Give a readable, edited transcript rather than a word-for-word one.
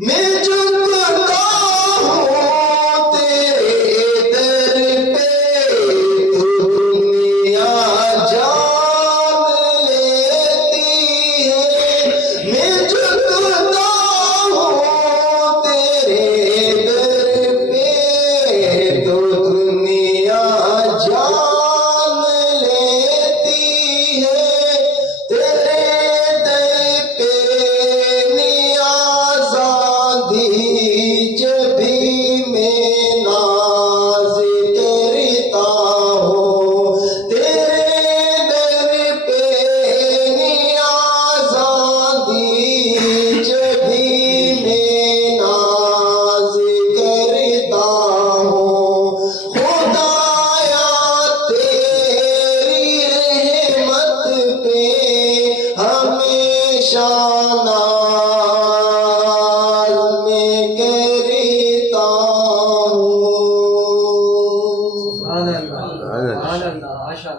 मैं झुकता हूँ तेरे दर पे, तो दुनिया जान लेती है। मैं झुकता हूँ तेरे दर पे, तो दुनिया जान लेती है। तेरे दर पे जब भी मैं नाज करता हूँ, तेरे दर पे नियाज़ादी जब भी मैं नाज करता हूँ। खुदाया तेरी रहमत पे हमेशा आनंद आनंद आशा